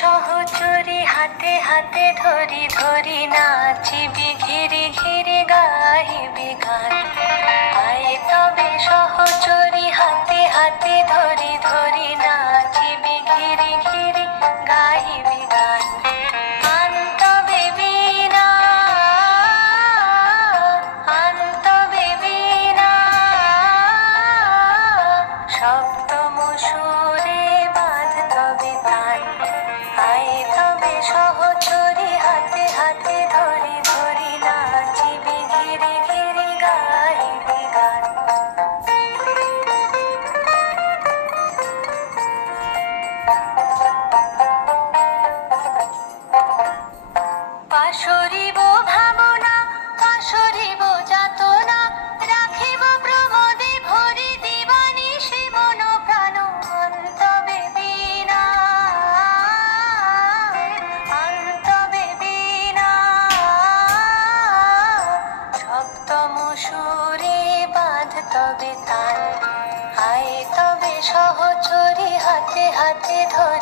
সহচরী হাতে হাতে ধরি ধরি নাচিবি ঘিরি ঘিরি গাহিবি গান। আয় তবে সহচরী হাতে হাতে ধরি ধরি নাচিবি ঘিরি ঘিরি গাহিবি গান। আন তবে বীণা আন তবে বীণা সপ্তম সুরে বাঁধ তবে তান। আয় তবে সহচরী হাতে হাতে ধরি ধরি নাচিবি ঘিরি ঘিরি গাহিবি গান। পাশরিব ভাবনা পাশরিব যাতনা রাখিব প্রমোদে ভরি দিবানিশি মন প্রাণ। তবে বীণা তবে বীণা সপ্তম সুরে বাঁধ তবে তান। আয় তবে সহচরী হাতে হাতে ধরি